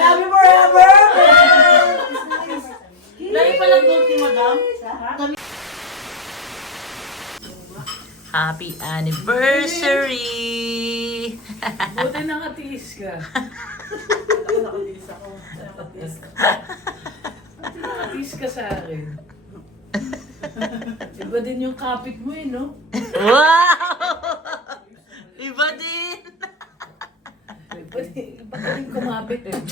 love you forever! Lagi palang gold ni madam. Happy anniversary! Buti nakatiis ka. Nakatiis ako. Nakatiis ka sa akin. Iba din yung kapit mo eh, no? Wow! Iba din! Iba din kumapit eh.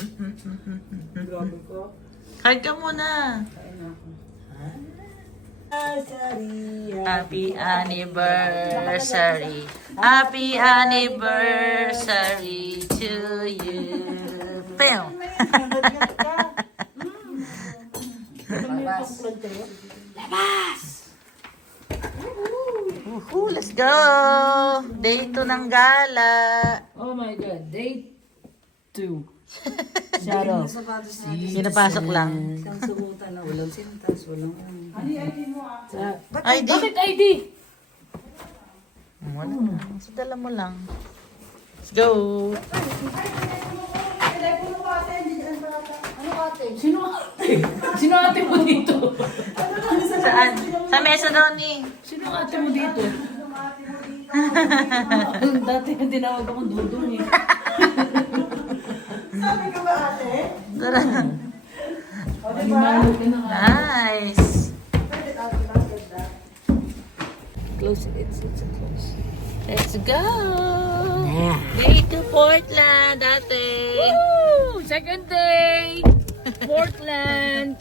Grabe ko. Hug ka muna. Happy anniversary. Happy anniversary to you. Pew! Woohoo! Let's go! Day 2 ng gala. Oh my God, day 2. Shadow. Pinapasok lang. Isang sumutan na walang sintas, walang ID? Bakit ID? Wala na. So, dala mo lang. Let's go! Sino ate? Sino ate mo dito? Saan? Sa mesa daw ni. Sino ate mo dito? Dati yung tinawag akong dudong eh. Sabi ko ba ate? Tara. Animalo ka na nga. Nice! Pwede ate lang ganda. Close it. It's close. Let's go! Day to Portland, ate! Woo! Second day! Portland!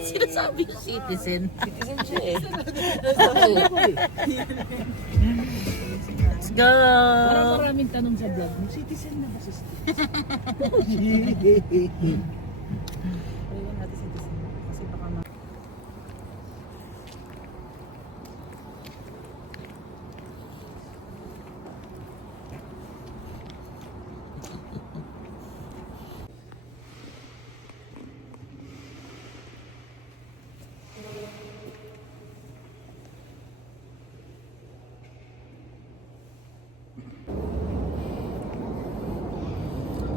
Sinasabi yung citizen. Citizen siya eh. Let's go! Parang maraming tanong sa vlog mo. Citizen na ba si Citizen? Pwede natin citizen. Kasi baka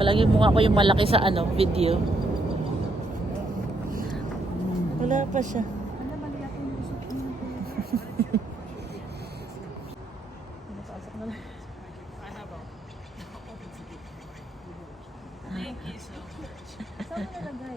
Palagi mukha ko yung malaki sa video. Wala pa siya. Thank you so much. saan mo nalagay?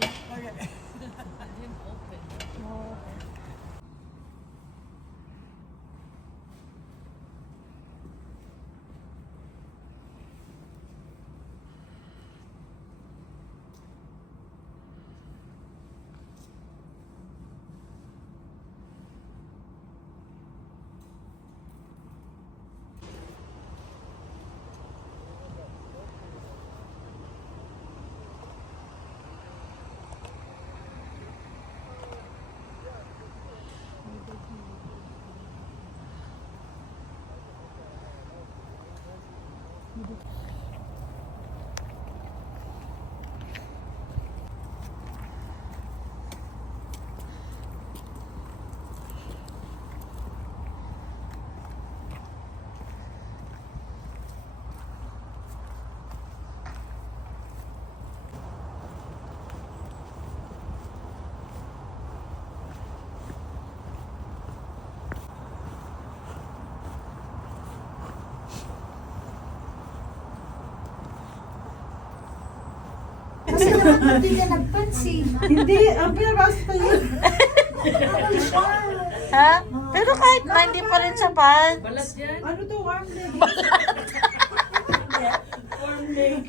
Kasi naman hindi ka nagpansin. Hindi, ang pinabasta yun. Ha? Pero kahit na, hindi pa rin sapat. Balat yan? Ano to, warm leg? Warm leg.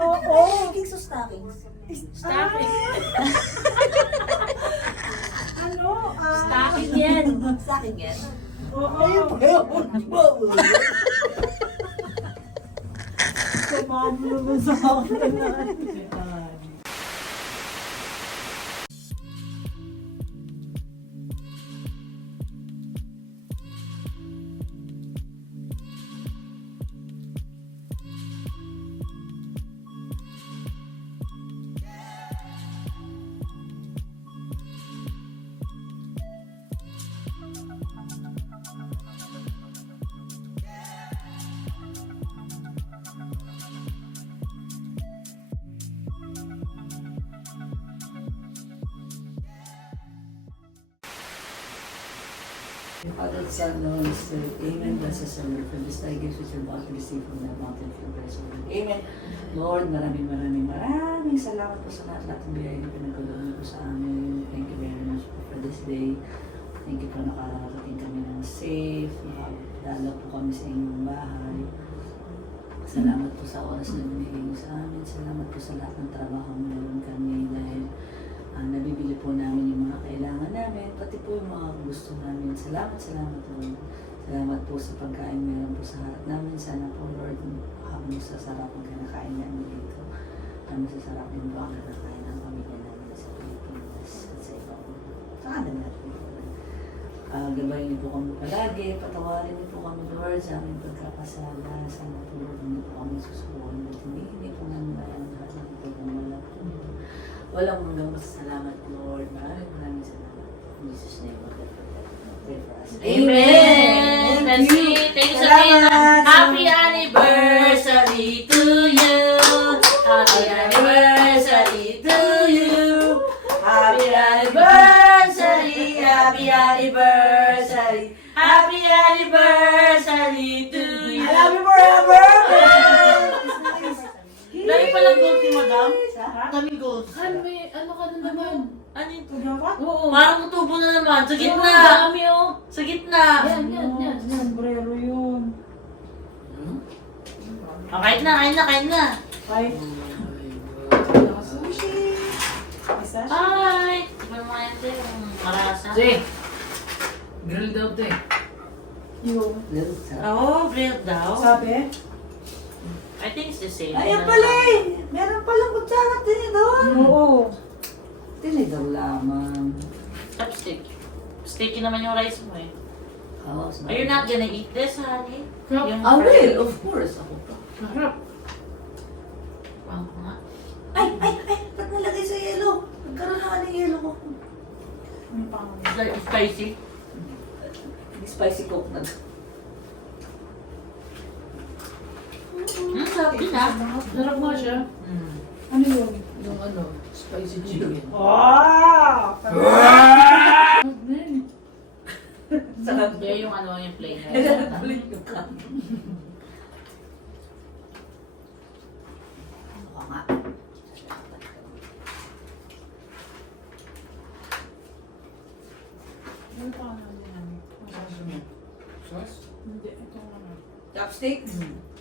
Oo. Leggings o stockings? Stocking. Ano? Stocking yan. Stocking yan? Oo. Sumama naman sa akin. Father, Son, Lord, Spirit. Amen. Bless us, Lord, for this thy gifts which are about to receive from the mountain of your grace. Amen. Lord, maraming salamat po sa lahat ng biyaya na pinagkaloob niyo po sa amin. Thank you very much po for this day. Thank you po nakarating kami ng safe. Nakadala po kami sa inyong bahay. Salamat po sa oras na binigay niyo sa amin. Salamat po sa lahat ng trabaho meron kami dahil nabibili po namin yung mga kailangan namin, pati po yung mga gusto namin. Salamat Lord. Salamat po sa pagkain meron po sa harap namin. Sana po Lord, habang masasarap ang kinakain namin dito. Masasarap din po ang kinakain ng pamilya namin sa Pilipinas at sa ibang kanan natin. Gabayin niyo po kami palagi, patawarin niyo po kami Lord sa aming pagkakasala. Sana po Lord, hindi po kami susubukan at hindi po namin ang lahat ng pagmamala po. Walang hanggang masasalamat, Lord. Maraming salamat. In Jesus' name, pray for us. Amen! That's it. Thank you so much. Happy anniversary to you. Happy anniversary to you. Happy anniversary. Happy anniversary. Happy anniversary to you. I love you forever! Dali palang gold ni Madam. Daming gold. May ano ka na naman? Ano yung Oo. parang tubo na naman. Sa gitna. Dami oh. Sa gitna. Yan. Sombrero yun. Kain na. Sushi. Isa? Ay! Iba naman yan din. Marasa. Grilled out eh. Yung. Oo, grilled daw. Sabi? I think it's the same. Ayan pala eh! Meron palang kutsara din doon. Oo. Tinigaw lamang. Chopstick. Sticky naman yung rice mo eh. Oh, Are you not gonna eat this, honey? Crap. Yung I fried- will, of course. Ako pa. Sarap. Pang nga. Ay! Ba't nalagay sa yelo? Nagkaroon na ng yelo ko. Ano pa ako? It's like spicy. Spicy coke na. Sarap din ah. Sarap nga siya. Ano yun? Yung ano, spicy chicken. Wow! Sarap. Kaya yung ano, yung plain rice. Nalabalik yung kami. Oo nga. Ano pa ako namin? Sauce? Hindi, ito ano. Chopstick?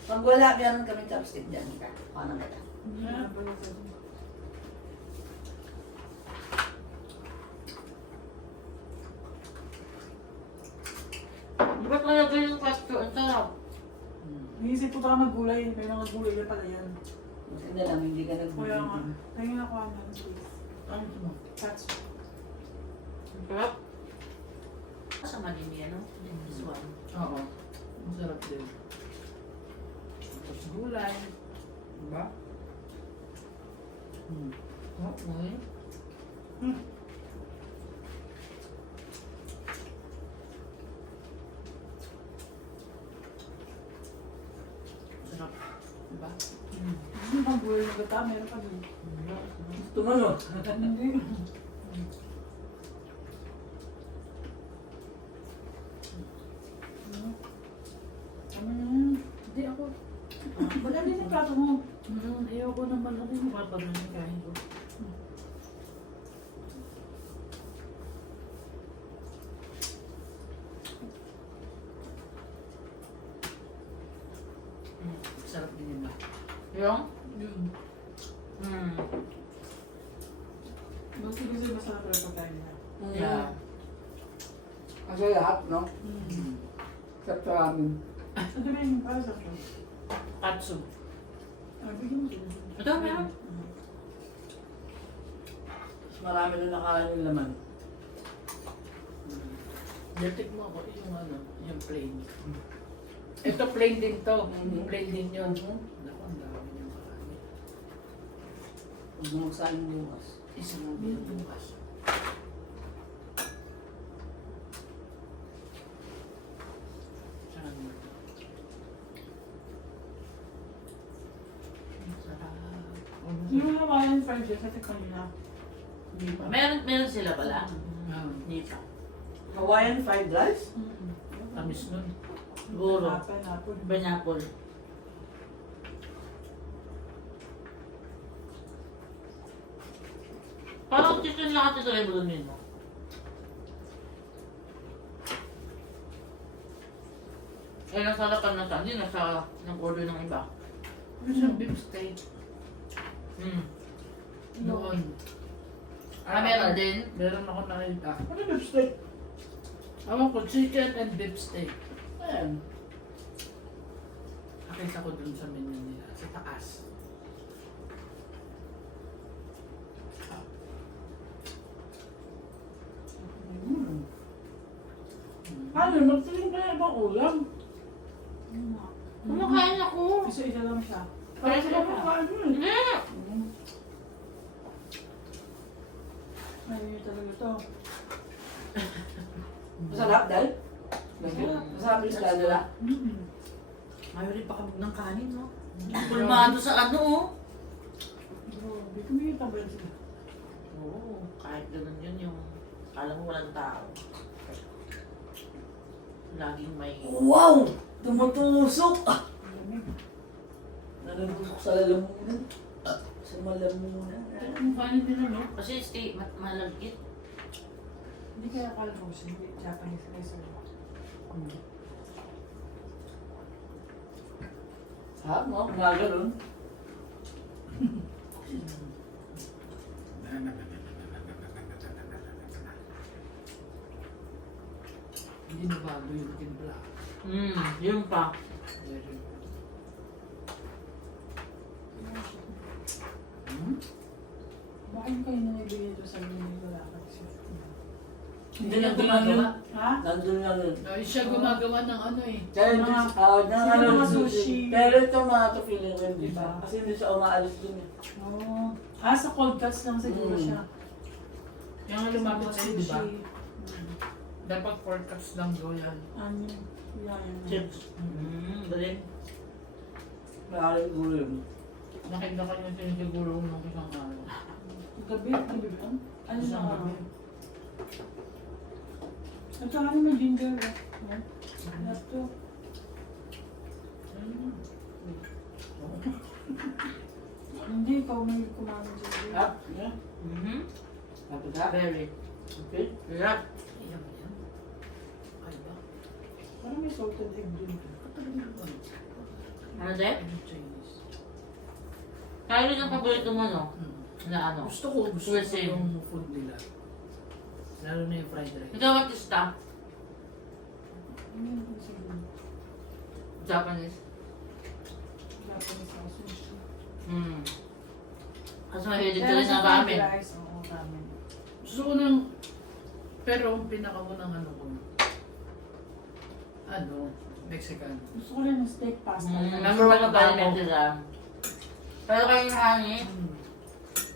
Pag wala, meron kami chopstick dyan. Paano kita? Ano ba yun? Ba't nalagay yung pasto? Ang sarap. Naisip ko baka maggulay. May mga gulay na pala yan. Buti na lang, hindi ka Kaya nga. nag- Kaya ako ano. Please. Ano ito mo? That's Ang sarap. Kasama din yan, no? This one. Oo. Masarap din. Tapos gulay. Diba? Okay. Sarap. Diba? Ano bang gulay na gata? Meron pa din. Tumalot. Hindi. Hindi ako. Wala din yung plato mo. Ayoko naman. Ano yung kapag nangyakain ko? Sarap din yun ba? Yung? Yun. Gusto masarap yung pagkain niya. Yeah. Kasi lahat, no? Except sa amin. Ano ba yung para sa akin? Katsu. Bigyan mo din. Ito, meron. Marami na nakain yung laman. Dirtik mo ako yung ano, yung plain. Ito plain din to. Plain din yun. Naku, ang dami niyang kakain. Huwag mo magsaling bukas. Isa mo bukas. Saan mo? Sarap. Yung mga Hawaiian fried rice, natin kanina. Hindi pa. Meron sila pala. Ah. Hindi pa. Hawaiian fried rice? Tamis nun. Siguro. Pineapple. Pineapple. Parang chicken lahat ito ay bulunin mo. Eh, nasarapan na sa, hindi nasa nag-order ng iba. Ano beef steak? Noon. Meron din. Meron ako nakita. Ano beef steak? Awan ko, chicken and beef steak. Ayan. Nakita ko dun sa menu nila, sa taas. Ano, magtiling ka na ibang ulam? Kumakain ako. Isa-isa lang siya. Parang Parang sila sila pa. kakain mo. Hindi. Ayun yun talaga to. Masarap, Dal? Masarap. Masarap yung isla nila? Ayaw rin pakabog ng kanin, no? Pulmado sa ano, oh. Grabe, kumita ba sila? Oo, kahit ganun yun yung alam mo walang tao. Laging may... Wow! Tumutusok! Nanunusok sa lalamunan. Sa malamunan. Ang kanin din ano? Kasi stay, malagkit. Hindi kaya akala ko siya, hindi Japanese restaurant. Ha? No? Mga ganun. Hindi na bago yung timpla. Yun pa. Very good. Bakit kayo na nagbigay ito sa inyo ng lalakad siya? Hindi lang gumagawa. Ha? Nandun lang yun. Ay, siya gumagawa ng ano eh. Kaya Mga- ng sila ano, mga sushi. Pero ito mga to feeling ko hindi Diba? siya. Kasi hindi siya umaalis dun eh. Oo. Sa cold cuts lang siguro siya. Yung nga lumapit Mga sa'yo, di ba? sushi. Dapat 4 cups lang daw yan. Ano? Yan. Chips. Galing. Maaaring gulo yun. Nakita ko yung sinisiguro nung isang araw. Gabi ba? Ano Isang na? gabi. At saka naman ginger. Lahat to. Hindi, ikaw may kumain ginger. Up? Yeah. Tapos ha? Very. Okay. Sarap. Ayan yan. Ay ba? Parang may salted egg dun. Ano din? Chinese. Kaya rin ang paborito mo, no? Na ano? Gusto ko Cuisine. yung food nila. Lalo na yung fried rice. Ikaw artista? Ano yung siguro? Japanese? Japanese na sushi. Kasi mahilig ka rin na ramen. Rice, oo, ramen. Gusto ko ng... Pero ang pinakaunang ano ko, ano, Mexican. Gusto ko rin ng steak pasta. Number one ang kalimento sila. Pero kayo yung hangin.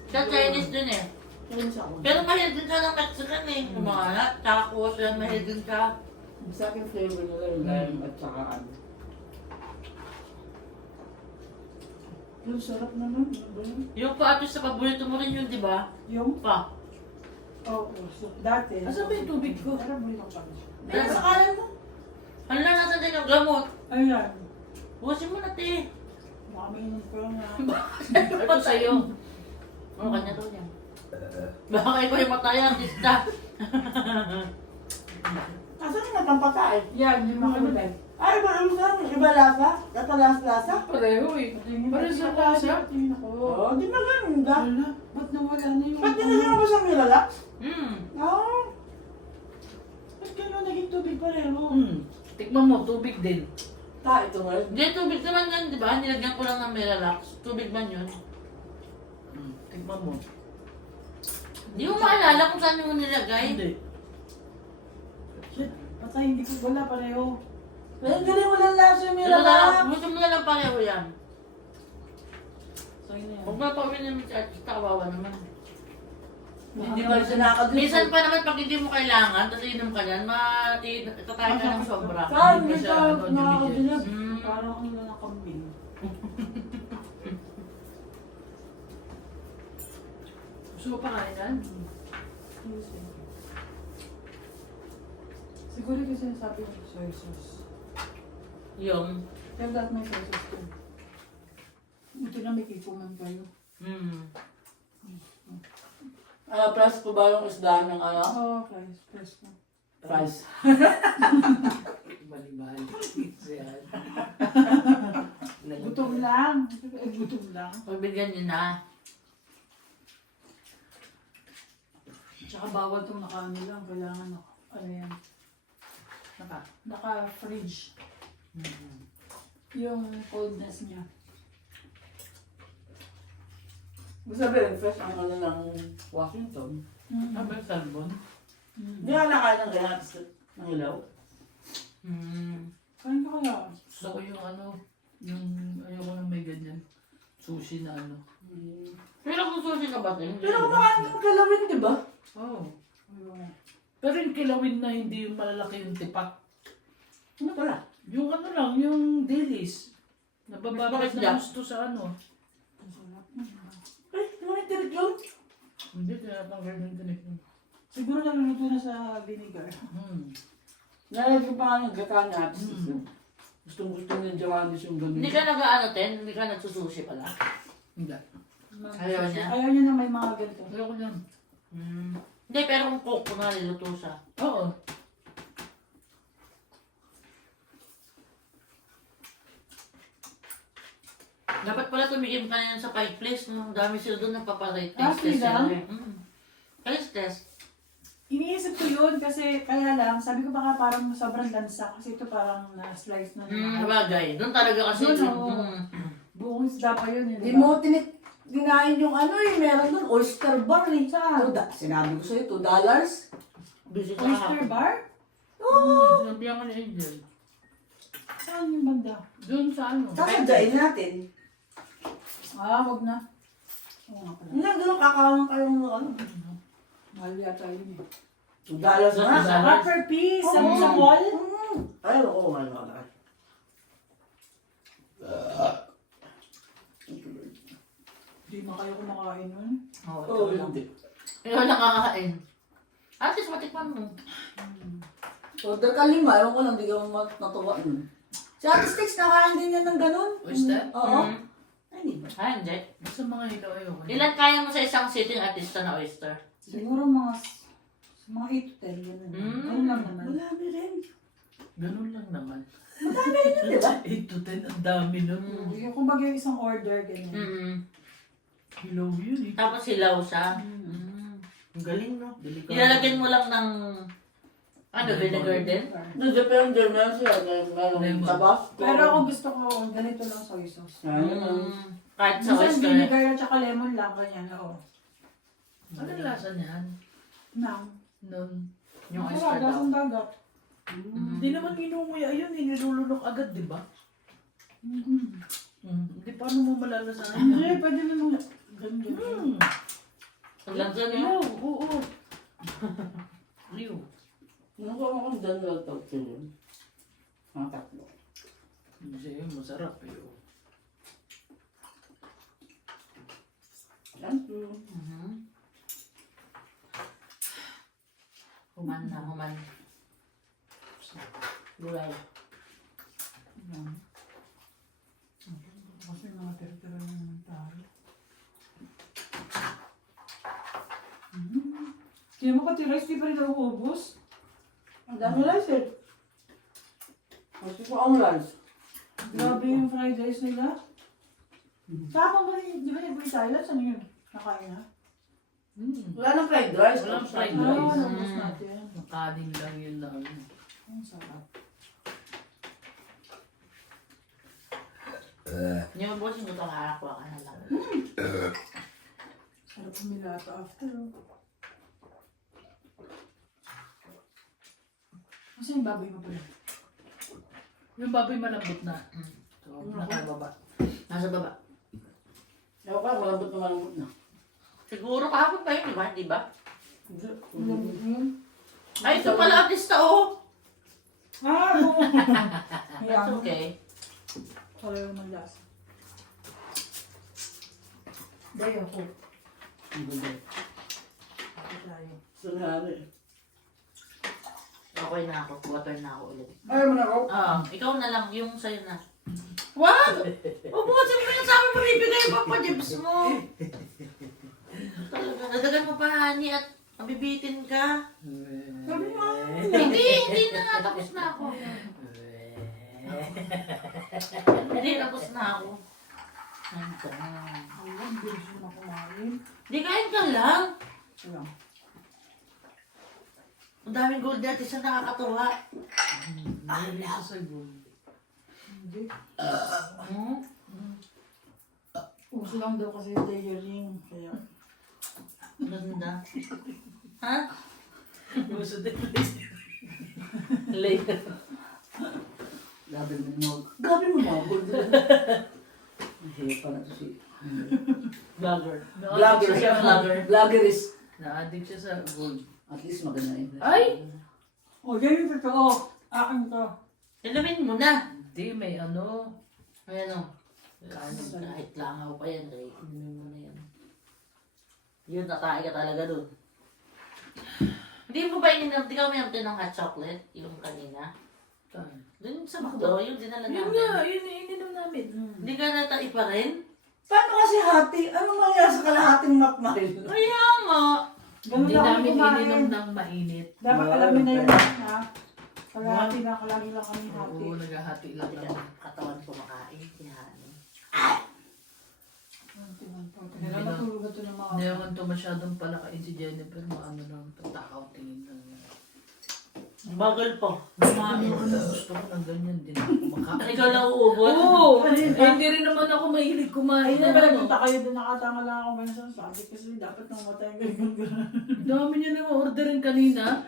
Siya Chinese din eh. Kaya siya ako. Pero mahilig din siya ng Mexican eh. Yung mga tacos, yan mahilig din siya. Sa akin flavor nila yung lime at saka ano. Yung sarap naman. Ano ba yun? Yung pa ato sa paborito mo rin yun, di ba? Yung? Pa. Oo, dati. Asan ba yung tubig ko? Parang buhay ko pa siya. Pero sa kanan mo. Hala, nasa din yung gamot. Ayan. Bukasin mo na, te. Baka mainom ko lang na. Ito sa'yo. Ano kanya daw niya? Baka ikaw yung matay artista. Asan yung matampakain? Yan, yung mga ano. Ay, iba yung saan? Iba lasa? Katalas-lasa? Pareho eh. Pareho sa lasa. Tingin ako. Oo, di ba ganun da? Wala. Ba't nawala na yung... Ba't dinala mo sa Miralax? Oo. Ba't gano'n naging tubig pareho? Tikman mo, tubig din. Ito nga yun. Hindi, tubig naman yan, di ba? Nilagyan ko lang ng Miralax. Tubig man yun. Tikman mo. Hindi mo maalala kung saan mo nilagay. Hindi. Shit, patay, hindi ko wala pareho. Pero galing mo lang lasa yung Pero Miralax. gusto mo na lang pareho yan. So, yun na Huwag yan. mapawin naman si artista, kawawa naman. Hindi ba siya nakakadun? Minsan pa naman pag hindi mo kailangan, tapos inom ka yan, tatay ka ng sobra. Saan? Hindi Hindi pa ka siya, ano, nakakadun. Parang ang nakakambing. Gusto mo pa kainan? Siguro kasi sinasabi ko soy sauce. Yung, Tell that may soy sauce too. Ito na may kipuman kayo. Plus po ba yung isda ng ano? Oo, guys. Press mo. Fries. Bali-bali. Yan. Gutom lang. Gutom lang. pagbigyan nyo na. Tsaka bawal itong naka-ano lang. Kailangan ano yan. Naka-fridge. Yung coldness niya. Gusto sabihin, fresh ang ano ng Washington. Ano ba yung salmon? Hindi ka nakain ng ganyan ng ilaw. Kain ka kaya? Gusto ko yung ano, yung ayoko na may ganyan. Sushi na ano. Pero kung sushi ka ba? Pero kumakain ng kalawin, di ba? Oo. Ayun. Pero yung kilawin na hindi yung malalaki yung tipak. Ano pala? Yung ano lang, yung dailies. Mas Nababakit bakit na gusto sa ano. Ang sarap. Ay, naman yung tirik yun. Hindi, tinatanggal yung tinik. Siguro naluluto na sa vinegar. Nalagyan pa nga ng gata niya. Gustong gusto ng Jawanis yung ganun. Hindi ka nag-ano, Ten? Hindi ka nagsusushi pala? Hindi. Ayaw niya? Ayaw niya na may mga ganito. Ayoko niyan. Hindi, pero kung cook ko nga, niluto siya. Oo. Dapat pala tumikim ka na yan sa Pike Place. No? Dami sila doon nagpaparate Ah, test test sila? sila. Taste test. Iniisip ko yun kasi kaya lang, sabi ko baka parang sobrang lansa kasi ito parang na-slice na Bagay. Doon talaga kasi. Doon, oo. Buong isda pa yun. Hindi mo dinain yung ano eh. Meron doon, oyster bar eh. Saan? Sinabi ko sa'yo, $2. Busy sa Oyster bar? Sinabihan ka ni Angel. Saan yung banda? Doon sa ano. Sasadyain natin. Wag na. Oo nga pala. Hindi, doon kakaroon kayong ano. Mahal yata yun eh. $2 na. Ah, per piece? Sa mall? Ay, oo, ano. Hindi na kayo kumakain nun. Oo, Oo, ito lang. hindi. Ikaw lang kakain. At least matikman mo. Order ka 5, ewan ko lang, hindi ka natuwa nun. Si Ate Sticks, nakain din yan ng ganun. Oyster? Oo. Ay, hindi ba? Ah, hindi. Basta mga hilaw ayoko. Ilan kaya mo sa isang sitting artista na oyster? Siguro mga 8 to 10. Ganun. Ganun lang naman. Marami rin. Ganun lang naman. Madami rin yun, di ba? 8 to 10, ang dami nun. Yung kumbaga yung isang order, ganyan. Hilaw yun eh. Tapos hilaw siya. Ang galing no? Delikado. Ilalagyan mo lang ng vinegar din? Depende na siya. Merong Lemon. tabasco. Pero ako gusto ko ganito lang soy sauce. Kahit sa Minsan oyster. vinegar at saka lemon lang, ganyan. Oo. Ano ang lasa niyan? Nang. Nun. Yung Masarap, oyster daw. lasang dagat. Hindi naman inumuya yun, nilulunok agad, di ba? Hindi, paano mo malalasahan? Hindi, pwede naman. Ganyan. Ang lansa niya. Ayaw, oo. Ayaw. Nung ako dyan lang tawag sila. Mga tatlo. Hindi siya yun, masarap eh. Oh. Thank you. Human na, human. Gulay. Kasi mga tira-tira ng tayo. Kaya mo pati rice, di pa rin nauubos? Ang dami rice eh. Kasi ko ang rice. Grabe yung fried rice nila. Tapos ba, di ba yung silence? Ano yun? Nakain na? Wala nang fried rice. Walang fried Ah, rice. nabos natin. Kanin lang yun lang. Ang sarap. Yung boss mo ito nakakuha ka na lang. Sarap pumilato after. Kasi yung baboy mo pala. Yung baboy malambot na. So, nakababa. Nasa baba. Ewan ko, malambot na malambot na. Siguro kahapon pa yun, di ba? Di ba? Yun. Ay, ito pala artista, oh! Ah, oo. That's okay. Wala yung lasa. Dahil ako. Ang ganda. Ako tayo. Sanari. Okay na ako. Water na ako ulit. Ayaw mo na ako? Ikaw na lang. Yung sa'yo na. What? Ubusin mo yung sa amin mabibigay yung papajibs mo. Talaga, nadagan mo pa, honey, at mabibitin ka. Sabi mo, Hindi na. Tapos na ako. Hindi, tapos na ako. Kain ka na. ang bilis mo na kumain. Hindi, kain ka lang. Wala. Ang daming gold dati sa nakakatuwa. Hindi siya sa gold. Hindi. Hmm? Uso lang daw kasi layering. Kaya, Ganda. Ha? Gusto din later. Grabe mo na. Grabe mo na. Mahirap pala to si... Vlogger. Vlogger siya. Vlogger is... Na-addict siya sa gold. At least maganda yun. Ay! o, yan yung totoo. Akin to. Inumin mo na. Hindi, may ano. Ayan o. Kahit langaw pa yan, eh. Inumin mo na yan. Yun, nakain ka talaga dun. Hindi mo ba ininom? Di ka uminom ng hot chocolate? Yung kanina? Dun sa McDo, yung dinala Yun namin. nga, yun yung ininom namin. Hindi ka natai pa rin? Paano kasi hati? Anong mangyari sa kalahating makmahal? Kaya nga. Ganun Hindi lang namin kumain. ininom ng mainit. Dapat alam mo na yun, ha? Kalahati na, kalagi lang kami hati. Oo, naghahati lang Pati kami. ka katawan kumakain. Yan. Kaya matulog ito ng mga... Hindi naman ito masyadong palakain si Jennifer. Maano lang ito, takaw tingin lang. Bagal pa. Gusto ko ng ganyan din ako kumakain. Ikaw na uubos? Oo! Hindi rin naman ako mahilig kumain. Ay, na Ano? nagpunta kayo doon, nakatanga lang ako minsan. Sabi kasi dapat nang matay ang ganyan. Dami niya nang orderin kanina.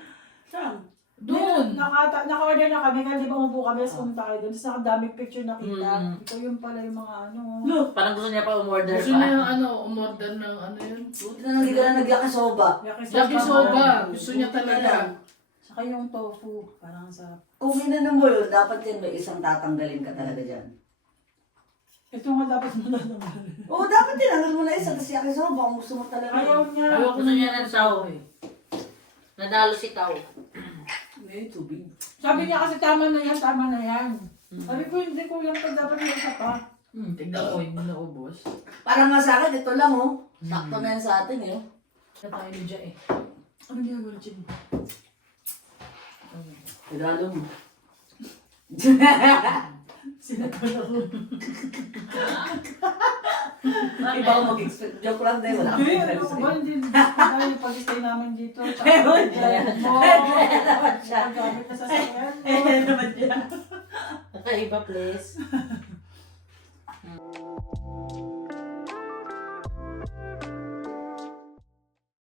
Saan? Doon! Naka-order na kami, kasi di ba umupo kami, tapos pumunta kayo doon. Tapos nakadaming picture nakita. Mm. Ito yung pala yung mga ano. Parang gusto niya pa umorder Gusto pa. niya yung ano, umorder ng ano yun. Buti na lang hindi ka na naglakisoba. Yakisoba. Gusto niya talaga. Saka yung tofu, parang ang sarap. Kung inanom mo yun, dapat yan may isang tatanggalin ka talaga dyan. Ito nga dapat manananggal. Oo, dapat tinanggal mo na isa kasi yakisoba kung gusto mo talaga. Ayaw niya. Ayaw ko Gusto na niya niya ng saw. Nadalo si Tao. May tubig. Sabi niya kasi tama na yan, tama na yan. Sabi ko hindi ko yung dapat may isa pa. Tignan ko, hindi na ubos. Parang nga sa akin, ito lang oh. Sakto na yan sa atin eh. Na tayo ni Jai eh. Ano ginagawa ni Jimmy? Regalo mo. Sinagpala ko. Iba ako mag-expect. Joke lang din. Wala Hindi, akong ano expect. ba? Hindi, dahil pag-stay namin dito. Ewan siya. Nagamit na sa sayan. Eh, naman siya. Nakaiba, please.